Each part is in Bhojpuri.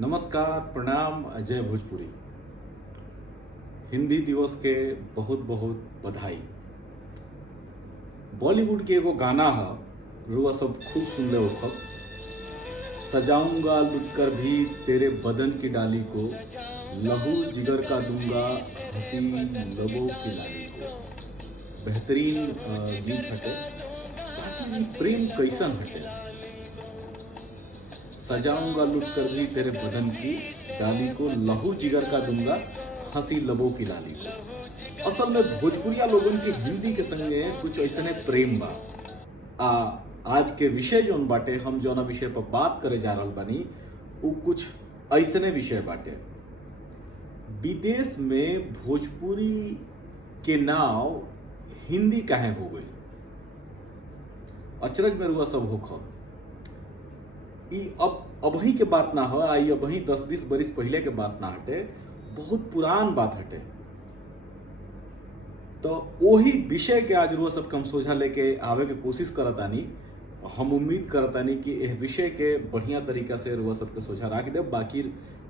नमस्कार, प्रणाम। अजय भोजपुरी। हिंदी दिवस के बहुत बहुत बधाई। बॉलीवुड के एगो गाना है, रुआ सब खूब सुन ले होखब। सजाऊंगा लुट कर भी तेरे बदन की डाली को, लहू जिगर का दूंगा हंसी लबों की लाली को। बेहतरीन गीत हटे। बाकी प्रेम कैसन हटे। सजाऊंगा लुट कर भी तेरे बदन की डाली को, लहू जिगर का दूंगा हंसी लबों की लाली को। असल में भोजपुरिया लोगन के हिंदी के संगे कुछ ऐसने प्रेम बा। आज के विषय जौन बाटे, हम जौना विषय पर बात करे जा रहल बानी उ कुछ ऐसने विषय बाटे। विदेश में भोजपुरी के नाव हिंदी काहे हो गई, अचरज में रुआ सब होखब। ई अबही के बात ना हो, आई अबही 10-20 बरिस पहले के बात ना हटे, बहुत पुरान बात हटे। तो वही विषय के आज रुआ सबके हम सोझा लेके आवे के कोशिश करतानी। हम उम्मीद करतानी कि यह विषय के बढ़िया तरीका से रुआ सबके सोझा रख दे। बाकी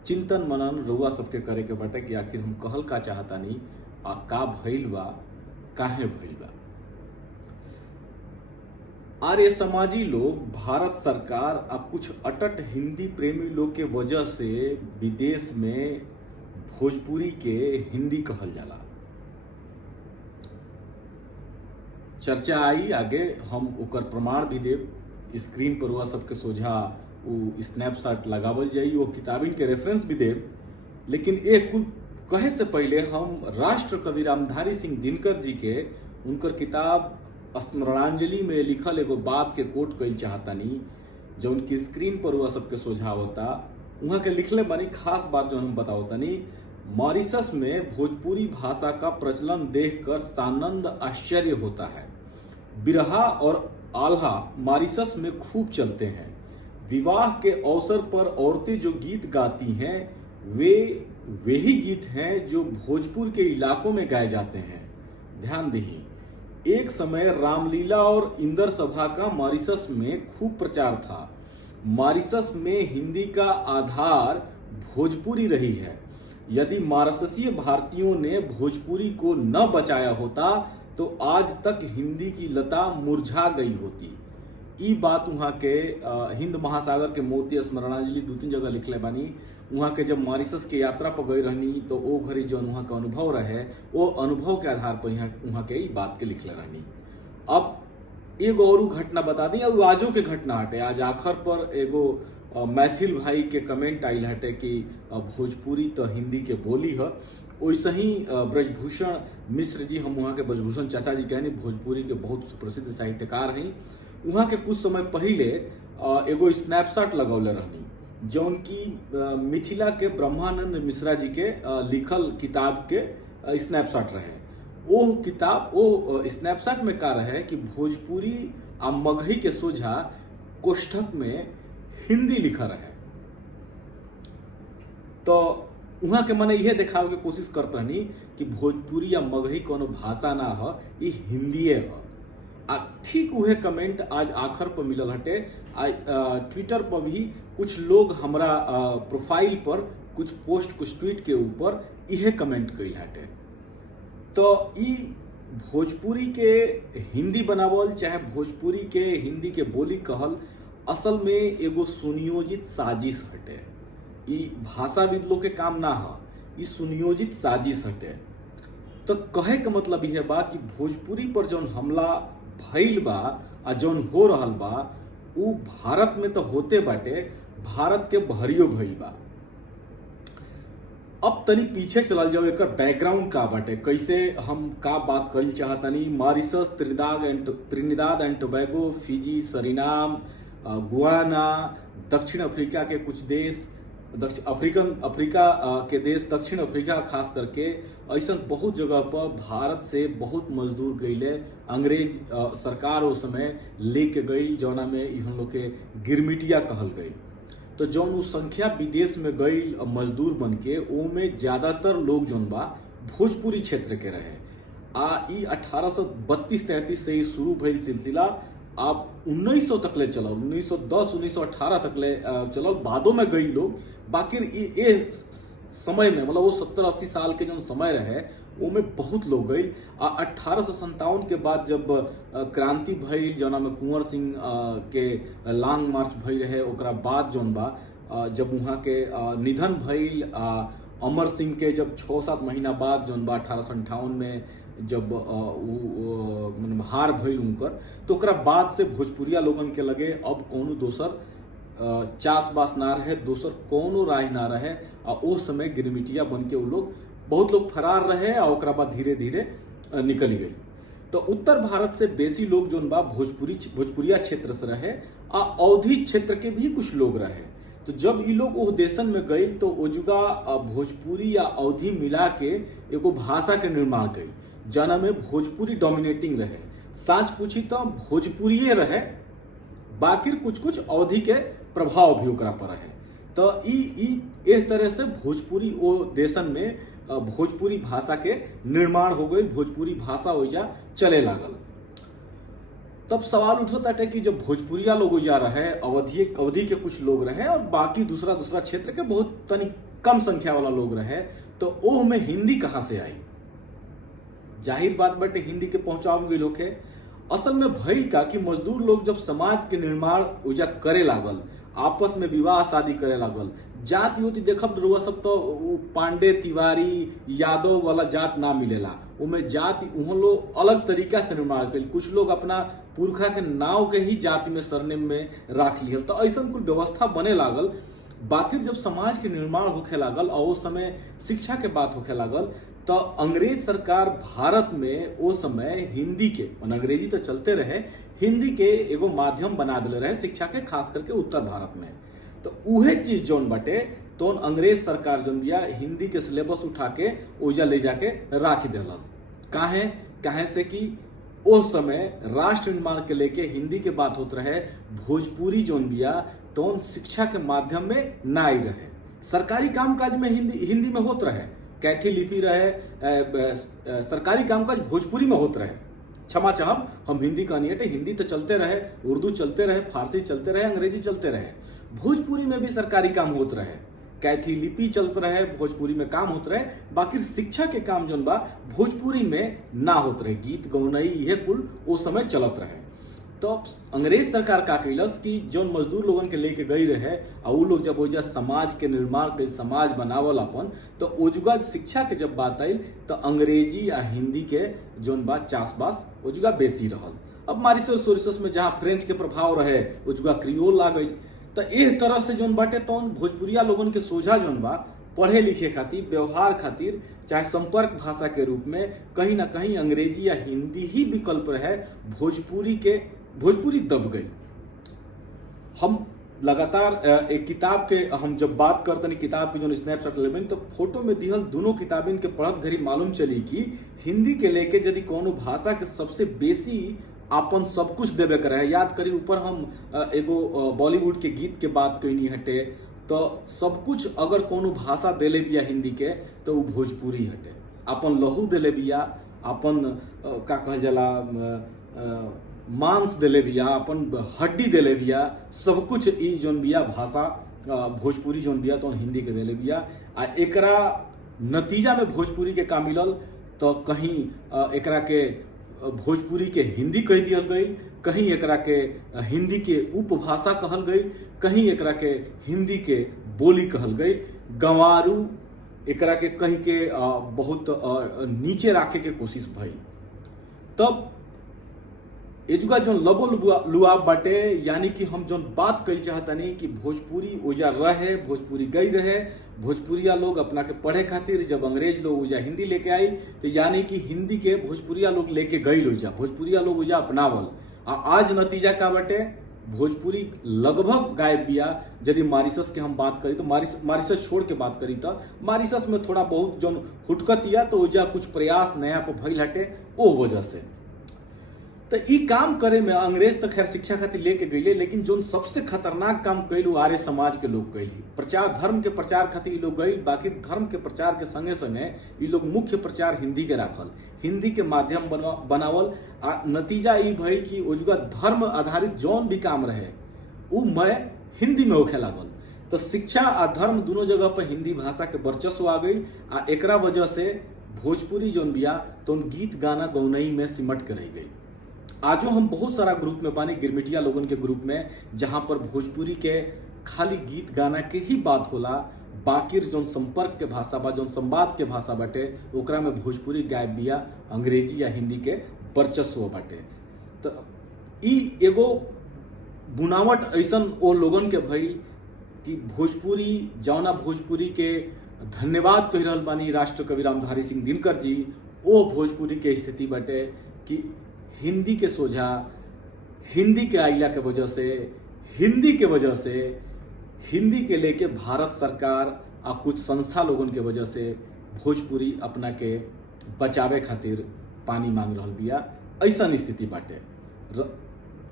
चिंतन मनन रुआ सबके करे के बाटे कि आखिर हम कहल का चाहतानी आ का भइल बा, काहे भइल बा। आर्य समाजी लोग, भारत सरकार आ कुछ अटट हिंदी प्रेमी लोग के वजह से विदेश में भोजपुरी के हिंदी कहल जाला। चर्चा आई आगे, हम ओकर प्रमाण भी देव। स्क्रीन पर हुआ सबके सोझा वो स्नैपशॉट लगावल जाई, वो किताबिन के रेफरेंस भी देव। लेकिन एक कुल कहे से पहले हम राष्ट्र कवि रामधारी सिंह दिनकर जी के उनकर किताब स्मरणांजलि में लिखल एगो बात के कोट कइल चाहतानी, जो उनकी स्क्रीन पर हुआ सबके सोझावता। वहाँ के लिखले बानी खास बात जो हम बतावतानी। मॉरिशस में भोजपुरी भाषा का प्रचलन देखकर सानंद आश्चर्य होता है। बिरहा और आल्हा मॉरिशस में खूब चलते हैं। विवाह के अवसर पर औरतें जो गीत गाती हैं वे वही गीत हैं जो भोजपुर के इलाकों में गाए जाते हैं। ध्यान दीजिए, एक समय रामलीला और इंदर सभा का मॉरिशस में खूब प्रचार था। मॉरिशस में हिंदी का आधार भोजपुरी रही है। यदि मॉरिशसीय भारतीयों ने भोजपुरी को न बचाया होता तो आज तक हिंदी की लता मुरझा गई होती। ई बात वहाँ के हिंद महासागर के मोती स्मरणांजलि 2-3 जगह लिखले बानी। वहाँ के जब मॉरिशस के यात्रा पर गई रहनी तो वो घड़ी जो वहाँ का अनुभव रहे, वो अनुभव के आधार पर वहाँ के ई बात के लिखले रहनी। अब एगो और घटना बता दी, और आजो के घटना हटे। आज आखिर पर एगो मैथिल भाई के कमेंट आइल हटे कि भोजपुरी तो हिंदी के बोली है। वैसे ही ब्रजभूषण मिश्र जी, हम वहाँ के ब्रजभूषण चाचा जी कहनी, भोजपुरी के बहुत सुप्रसिद्ध साहित्यकार हैं। वहाँ के कुछ समय पहले एगो स्नैपशॉट लगौले रहनी, जौन की मिथिला के ब्रह्मानंद मिश्रा जी के लिखल किताब के स्नैपशॉट रहे। वो किताब, वो स्नैपशॉट में का रहे कि भोजपुरी आ मगही के सोझा कोष्ठक में हिंदी लिखा रहे। तो वहाँ के मने यह दिखावे के कोशिश करतनी कि भोजपुरी या मगही कोनो भाषा ना हो, ये हिंदीए हो। ठीक वह कमेंट आज आखिर पर मिलल हटे। ट्विटर पर भी कुछ लोग हमरा प्रोफाइल पर कुछ पोस्ट, कुछ ट्वीट के ऊपर यह कमेंट कइल हटे। तो ई भोजपुरी के हिंदी बनावल चाहे भोजपुरी के हिंदी के बोली कहल, असल में एगो सुनियोजित साजिश हटे। ई भाषाविद लोग के काम ना हो, ई सुनियोजित साजिश हटे। तो कहे के मतलब यह बा कि भोजपुरी पर जौन हमला भइल बा आ जौन हो रहल बा, उ भारत में तो होते बाटे, भारत के बहरियो भइल बा। अब तनी पीछे चलल जाओ, एकर बैकग्राउंड का बाटे, कैसे हम का बात करल चाहतनी। Mauritius, Trinidad and Tobago, Fiji, Suriname, Guyana, दक्षिण अफ्रीका के कुछ देश, अफ्रीका के देश, दक्षिण अफ्रीका खास करके, ऐसा बहुत जगह पर भारत से बहुत मजदूर गईले। अंग्रेज सरकार उस समय लेके गई, जौना में हम लोग के गिरमिटिया कहल गई। तो जौन उस संख्या विदेश में गई मजदूर बन के, ओमे ज्यादातर लोग जौन बा भोजपुरी क्षेत्र के रहे। ई 1832-33 से ही शुरू भइल सिलसिला आप 1900 तक ले चलल, 1910 1918 तक ले चलल, बादों में गई लोग। बाकी ये समय में मतलब वो 70-80 साल के जो समय रहे वो में बहुत लोग गई। 1857 के बाद जब क्रांति भइल, जना में कुंवर सिंह के लॉन्ग मार्च भई रहे, ओकरा बाद जौन बा जब वहाँ के निधन भइल, अमर सिंह के जब 6-7 महीना बाद जौन बा 1858 में जब मतलब हार भइल उनकर, तो ओकरा बाद से भोजपुरिया लोगन के लगे अब कौनो दोसर चास बास ना रहे, दोसर कौनो राह ना रहे। ओ समय गिरमिटिया बन के वो लोग बहुत लोग फरार रहे और ओकरा बाद धीरे धीरे निकल गई। तो उत्तर भारत से बेसी लोग जोन बा भोजपुरिया क्षेत्र से रहे आ अवधी क्षेत्र के भी कुछ लोग रहे। तो जब ये लोग वो देशन में गए तो ओजुगा भोजपुरी या अवधी मिला के एगो भाषा के निर्माण कई, जना में भोजपुरी डोमिनेटिंग रहे। साँच पूछी तो भोजपुरिये रहे, बाकी कुछ कुछ अवधि के प्रभाव भी ओकरा पर रहे। तो इस तरह से भोजपुरी वो देशन में भोजपुरी भाषा के निर्माण हो गई, भोजपुरी भाषा ओइजा चले लागल। तब सवाल उठता है कि जब भोजपुरिया लोग ओइजा रहे, अवधि के कुछ लोग रहे और बाकी दूसरा क्षेत्र के बहुत तनी कम संख्या वाला लोग रहे, तो ओह में हिंदी कहाँ से आई? जाहिर बात बाटे हिंदी के पहुंचाव गई लोग के। असल में भइल का कि मजदूर लोग जब समाज के निर्माण ओइजा करे लागल, आपस में विवाह शादी करे लागल, जात युति देखब रुआ सब तो पांडे तिवारी यादव वाला जात ना मिलेला, उमें जाति उहो लोग अलग तरीका से निर्माण कल। कुछ लोग अपना पुरखा के नाव के ही जाति में सरनेम में राख लिहल, तो ऐसा कुछ व्यवस्था बने लागल। बातिर जब समाज के निर्माण होखे लागल और उस समय शिक्षा के बात होखे लागल, तो अंग्रेज सरकार भारत में वो समय हिंदी के, अंग्रेजी तो चलते रहे, हिंदी के एगो माध्यम बना दिले रहे शिक्षा के, खास करके उत्तर भारत में। तो उहे चीज जौन बटे तो अंग्रेज सरकार जौन बिया हिंदी के सिलेबस उठा के ओजा ले जाके राख दिलस। काहे से कि उस समय राष्ट्र निर्माण के लेके हिंदी के बात होत रहे, भोजपुरी जौन बिया तो शिक्षा के माध्यम में ना आई रहे। सरकारी कामकाज में हिंदी में होत रहे, कैथी लिपि रहे, सरकारी कामकाज भोजपुरी में होत रहे। क्षमा चाहब हम हिंदी का नहीं हटे, हिंदी तो चलते रहे, उर्दू चलते रहे, फारसी चलते रहे, अंग्रेजी चलते रहे, भोजपुरी में भी सरकारी काम होत रहे, कैथी लिपि चलते रहे, भोजपुरी में काम होत रहे। बाकी शिक्षा के काम जौन बा भोजपुरी में ना होत रहे, गीत गौनई यह कुल वो समय चलत रहे। तो अंग्रेज सरकार का कैलस कि जौन मजदूर लोगन के लेके गई रहे और वो लोग जब ओजा समाज के निर्माण के समाज बनावल अपन, तो ओजुगा शिक्षा के जब बात आई तो अंग्रेजी या हिंदी के जौन बात चासबास ओजुगा बेसी रहल। अब मॉरिशस सोरिशस में जहाँ फ्रेंच के प्रभाव रहे ओजुगा क्रियोल आ गई। तो एह तरह से जौन बाटे तो भोजपुरिया लोगन के सोझा जौन बा पढ़े लिखे खातिर, व्यवहार खातिर, चाहे संपर्क भाषा के रूप में कहीं ना कहीं अंग्रेजी या हिंदी ही विकल्प रहे। भोजपुरी दब गई। हम लगातार एक किताब के हम जब बात करते हैं, किताब की जो स्नैपशॉट लेबन, तो फोटो में दिहल दोनों किताबिन के पढ़त घड़ी मालूम चली कि हिंदी के लेके यदि कोनो भाषा के सबसे बेसी आपन सब कुछ देवे के रहे। याद करी ऊपर हम एगो बॉलीवुड के गीत के बात कहीं हटे, तो सब कुछ अगर कोनो भाषा देले बिया हिंदी के तो वो भोजपुरी हटे। अपन लहू देले बिया, अपन का कहल जाला मांस देले बिया, अपन हड्डी देले बिया, सब कुछ ई जोन बिया भाषा भोजपुरी जोन बिया तो हिंदी के देले बिया। आ एकरा नतीजा में भोजपुरी के का मिलल, तो कहीं एकरा के भोजपुरी के हिंदी कह दिया गई, कहीं एकरा के हिंदी के उपभाषा कहल गई, कहीं एकरा के हिंदी के बोली कहल गई। गंवारू एकरा के कहीं के बहुत नीचे रखे के कोशिश भई। तब एजुगा जो लबो लुआब बाटे, यानी कि हम जो बात कही चाहतनी कि भोजपुरी ओजा रहे, भोजपुरी गई रहे, भोजपुरिया लोग अपना के पढ़े खातिर जब अंग्रेज लोग ओजा हिंदी लेके आई, तो यानी कि हिंदी के भोजपुरिया लोग लेके गई ओजा, भोजपुरिया लोग ओजा अपनावल। आज नतीजा का बाटे, भोजपुरी लगभग गायब बिया। यदि मॉरिशस के हम बात करी तो मॉरिशस छोड़ के बात करी तो मॉरिशस में थोड़ा बहुत जो हुटकत या तो ओजा कुछ प्रयास नया पर भइल हटे ओ वजह से। तो ई काम करे में अंग्रेज तो खैर शिक्षा खातिर लेके गईले, लेकिन जो सबसे खतरनाक काम कैलू आर्य समाज के लोग कैली। प्रचार, धर्म के प्रचार खातिर ई लोग गई, बाकी धर्म के प्रचार के संगे संगे ई लोग मुख्य प्रचार हिंदी के राखल, हिंदी के माध्यम बनावल। आ नतीजा ई भइल कि ओजुगा धर्म आधारित जौन भी काम रहे उ मैं हिंदी में होखे लागल। तो शिक्षा आ धर्म दोनों जगह पर हिंदी भाषा के वर्चस्व आ गई। आ एकरा वजह से भोजपुरी जौन बिया तो गीत गाना गौनई में सिमट के रह गई। आजो हम बहुत सारा ग्रुप में बानी, गिरमिटिया लोगन के ग्रुप में, जहां पर भोजपुरी के खाली गीत गाना के ही बात होला, बाकी जौन संपर्क के भाषा बा, जौन संवाद के भाषा बाटे, ओकरा में भोजपुरी गायब बिया, अंग्रेजी या हिंदी के वर्चस्व बाटे। तो ई एगो बुनावट ऐसन ओ लोगन के भई कि भोजपुरी, जौना भोजपुरी के धन्यवाद कह रहल बानी राष्ट्र कवि रामधारी सिंह दिनकर जी, ओ भोजपुरी के स्थिति बाटे कि हिंदी के सोझा, हिंदी के आइला के वजह से, हिंदी के लेके भारत सरकार आ कुछ संस्था लोगन के वजह से भोजपुरी अपना के बचावे खातिर पानी मांग रहल बिया। ऐसा स्थिति बाटे।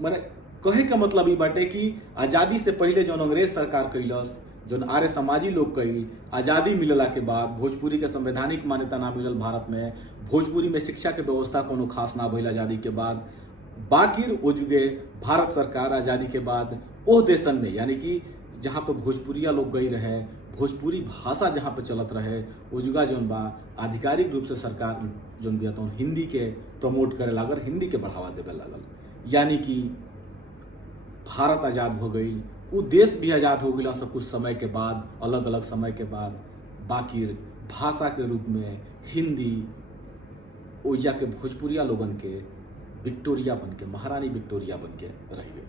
माने कहे का मतलब ई बाटे कि आज़ादी से पहले जौन अंग्रेज सरकार कैलस, जौन आर्य समाजी लोग कई, आज़ादी मिलला के बाद भोजपुरी के संवैधानिक मान्यता ना मिलल भारत में, भोजपुरी में शिक्षा के व्यवस्था कोनो खास ना भइल आज़ादी के बाद। बाकी ओ जुगे भारत सरकार आज़ादी के बाद ओ देशन में, यानी कि जहाँ पे भोजपुरिया लोग गई रहे, भोजपुरी भाषा जहाँ पे चलत रहे, ओ जुगा जौन बा आधिकारिक रूप से सरकार जौन बिया तो हिंदी के प्रमोट करे लागल, हिंदी के बढ़ावा देवे लागल। यानी कि भारत आज़ाद हो गई, वो देश भी आज़ाद हो गया सब कुछ समय के बाद, अलग अलग समय के बाद। बाकी भाषा के रूप में हिंदी ओइजा के भोजपुरिया लोगन के विक्टोरिया बन के, महारानी विक्टोरिया बन के रह गई।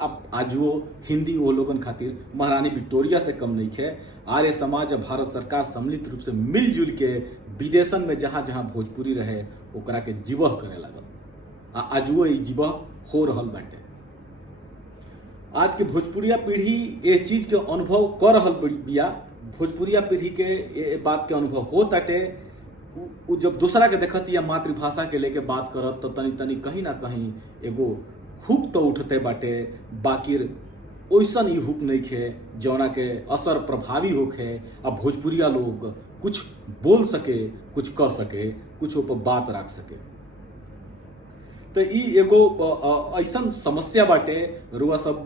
अब आज वो हिंदी वो लोगन खातिर महारानी विक्टोरिया से कम नहीं है। आर्य समाज और भारत सरकार सम्मिलित रूप से मिलजुल के विदेशन में जहाँ जहाँ भोजपुरी रहे ओकरा के जीवह करे लागल। आज वो जीवह हो रहल बाटे। आज के भोजपुरिया पीढ़ी ये चीज के अनुभव कर रहल बिया। भोजपुरिया पीढ़ी के ये बात के अनुभव हो ताटे। उ जब दूसरा के देखत या मातृभाषा के लेके बात करत तो तनी तनी कहीं ना कहीं एगो हुक तो उठते बाटे। बाकी ओइसन ही हुक नहीं खे जौना के असर प्रभावी होखे। अब भोजपुरिया लोग कुछ बोल सके, कुछ कह सके, कुछ ऊपर बात रख सके। तो ई एगो ऐसन समस्या बाटे। रुआ सब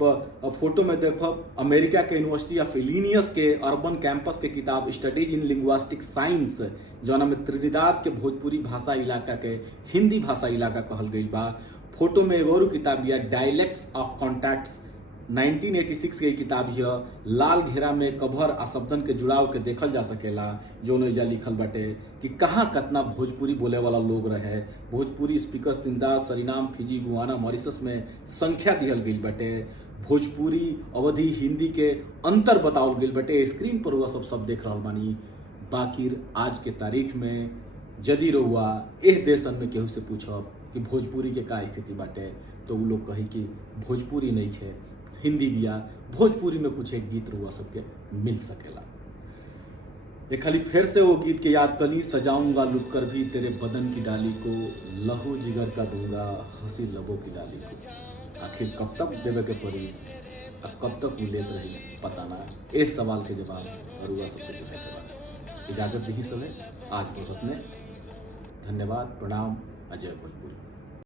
फोटो में देखब अमेरिका के यूनिवर्सिटी ऑफ इलिनियस के अर्बन कैंपस के किताब स्टडीज इन लिंग्विस्टिक साइंस, जौना में त्रिनिदाद के भोजपुरी भाषा इलाका के हिंदी भाषा इलाका कहल गई बा। फोटो में एगो और किताब बिया डायलेक्ट्स ऑफ कॉन्टैक्ट्स, 1986 के किताब हिय। लाल घेरा में कभर आ शब्दन के जुड़ाव के देखल जा सकेला, जो नैजा लिखल बाटे कि कहाँ कतना भोजपुरी बोले वाला लोग रहे। Bhojpuri speaker Trinidad, Suriname, Fiji, Guyana, Mauritius में संख्या दिहल गई बाटे। भोजपुरी अवधि हिंदी के अंतर बतावल गई बाटे। स्क्रीन पर हुआ सब देख रहल बानी। बाकी आज के तारीख में यदि रहुआ एह देशन में केहू से पूछब कि भोजपुरी के का स्थिति बाटे तो उ लोग कही कि भोजपुरी नहीं है, हिंदी बिया। भोजपुरी में कुछ एक गीत रुआ सबके मिल सकेला। एक खाली फिर से वो गीत के याद कली, सजाऊंगा लुक कर भी तेरे बदन की डाली को, लहू जिगर का दूंगा हंसी लबों की डाली को। आखिर कब तक देवे के पड़ी, अब कब तक वो लेत रही पता ना। इस सवाल के जवाब रुआ सबके जो है जवाब। इजाजत दी सब है आज बसत में। धन्यवाद, प्रणाम। अजय भोजपुरी।